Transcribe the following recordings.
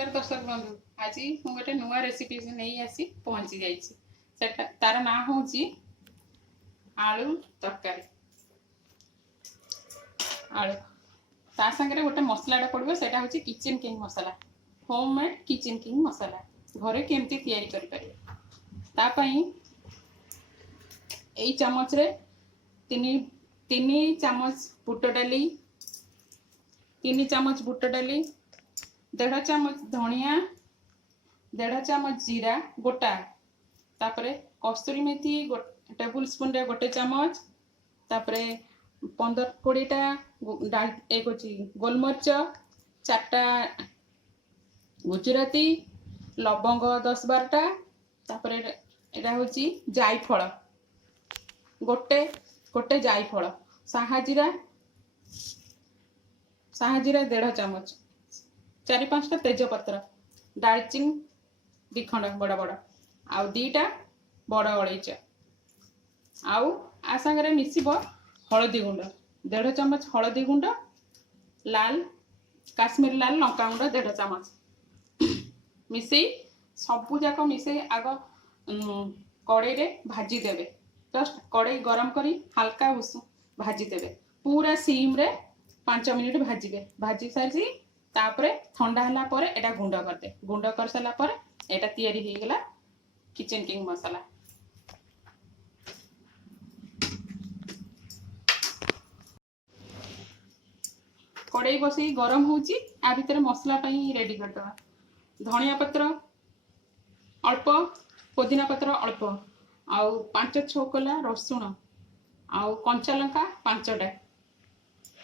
नमस्कार दर्शक बंधु। आज मु गोटे नुआ रेसिपी नहीं आसी पहुंची जाइए। तार ना हूँ आलू तरकारी। आलू ता संगे गोटे मसलाटा पड़ो से किचन किंग मसला, होममेड किचन किंग मसला घरे केमती तैयारी करें। यही चामच रे तीन चामच बुट डाली, 3 चामच बुट डाली, 1.5 चामच धनिया, 1.5 चामच जीरा गोटा, तापरे कस्तूरी मेथी टेबुल स्पून रे 1 चामच, तापरे 15-20 टा गोलमरीच, 4टा गुजराती, लवंग 10-12 टा, तापरे एटा होची जायफल गोटे जायफल, साहाजीरा 1.5 चामच, 4-5 टा तेजपत्र, दालचीनी 2 खंड बड़ बड़, आउ 2टा बड़ अलैच, आउ आ संगे मिसिबो हलदी गुंड 1.5 चामच, हलदी गुंड, लाल काश्मीर लाल लंका गुंड 1.5 चामच मिसई सबू जाक मिसई आग कड़े रे भाजी देवे। जस्ट कड़े गरम करी हल्का भाजी देवे, पूरा सीम रे 5 मिनिट भाजीबे। भाजी सारी तापरे ठंडा हला परे एटा गुंड करदे। गुंड कर साला परे एटा तैयारी हो गला किचन किंग मसाला। कड़े बसई गरम होची, आ भीतर मसला पई रेडी करदवा। धनिया पत्र अल्प, पुदीना पत्र अल्प, आउ 5-6 कला रसुण, आउ कंचा लंका 5टा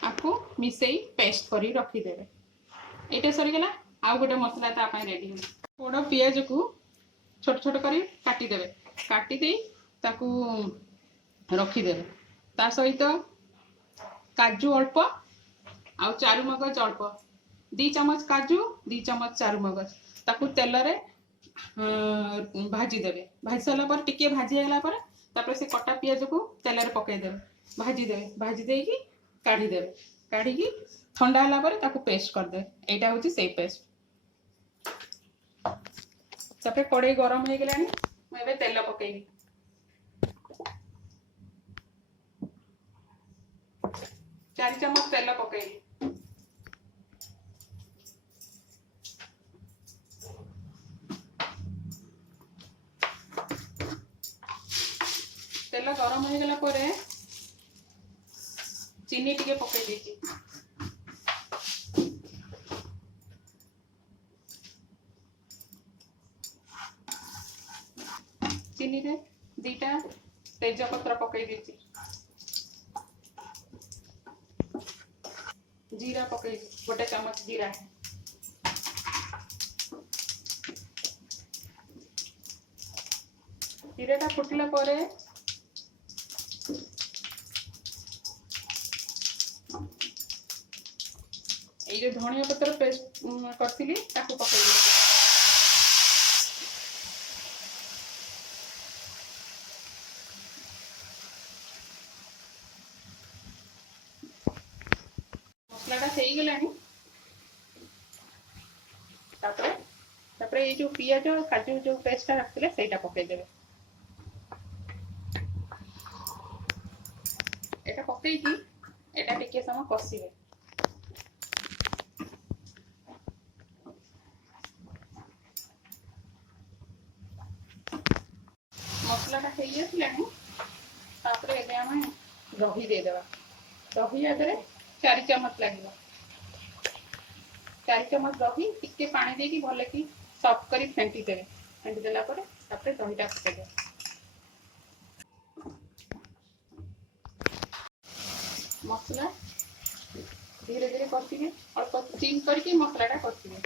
आपको मिसई पेस्ट करी रखी देबे। एटा सरी गला। आउ गोटे मसला ता पई रेडी हो। बड़ पियाज को छोट छोट करी काटी देबे, काटी देई ताकू रखी देबे। ता सहित काजू अल्प, आउ चारु मगज अल्प, 2 चामच काजू, 2 चमच चारु मगज, ताकू तेल रे भाजी देबे। भाजी साला पर टिके भाजी आला पर तापर से कटा पियाज को तेल रे पकाई देबे, भाजी देबे। भाजी देकी काढ़ी देबे, काढ़ी की ठंडा हला पर ताकू पेस्ट कर देबे। एटा होची सेई पेस्ट। तापर कड़ाई गरम हो गलानी, मैं एबे तेल पकाइबी। 4 चमच तेल पकाइबी। तेल गरम हो गला परे चीनी टिके पकाई देची। चीनी रे 2टा तेजपत्र पकाई देची, जीरा पकाई 1 चामच जीरा, जीराटा फुटिला परे ये जो धनिया पत्र पेस्ट करथिली ताकू पकाई दे। मसलाटा हो गलानी। तापर ये जो पियाज काजू जो पेस्टा रखते सेटा पकाई देबे। एटा पकाई की एटा टिके समय कसिबे। मसलाटा हो गलानी। तापर एबे आमे दही दे देबा। दही आदरे 4 चमच लगे। 4 चमच दही टिके पानी देकी भले की सॉफ्ट करी फेंटी देबे। फेंटी देला परे तापर दहीटा पकाई देबे। मसला धीरे धीरे कसिबे, अल्प स्टीम करके मसलाटा कसिबे।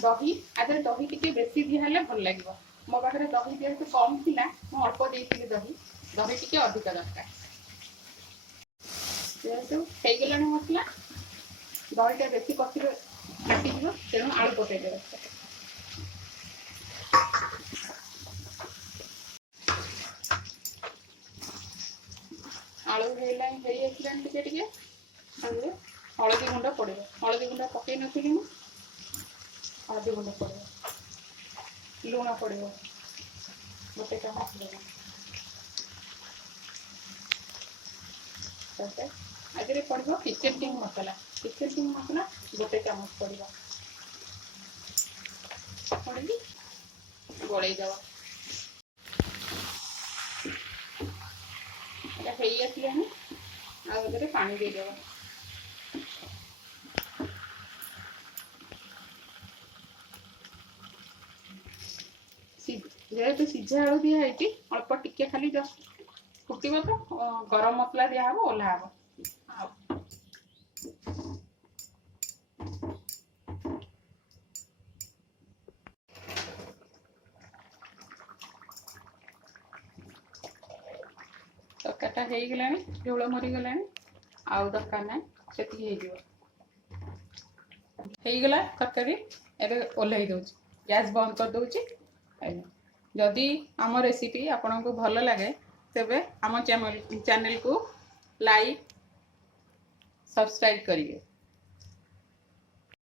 दही आदरे दही टिके बेसी दिया हले भल लागिबो। मो पाखरे दही जेहेतु कम थिला मो अल्प देइथिली दही, दही टिके अधिक दरकार। जेहेतु हो गलानी मसला, दहीटा बेसी कसिबे फाटी जीव, तेणु आलू पकाई देबे। आलू हेलानी टिके टिके हलदी गुंड पड़े। हलदी गुंड पकई नथिली मु, हल्दी गुंड पड़ो, लुण पड़ो, गोटे चामच लुण, आगे पड़ो किचन किंग मसला, किचन किंग मसला गोटे चामच पड़ो, पड़ी गोलई दवा आसलानी आगे पानी देदेव, जेहेतु सीझा आलू दिखाई अल्प टिके खाली जस्ट फुटब तो गरम मसला दिहब ओह्लाब। तरकारीटा हो गलानी, झोल मरीगला आउ दरकार ना से होगला तरकारी। एबे ओल्है दउची, गैस बंद कर दउची। जदि आम रेसिपी आपन को भल लगे तेबे आम चैनल को लाइक सब्सक्राइब करिए।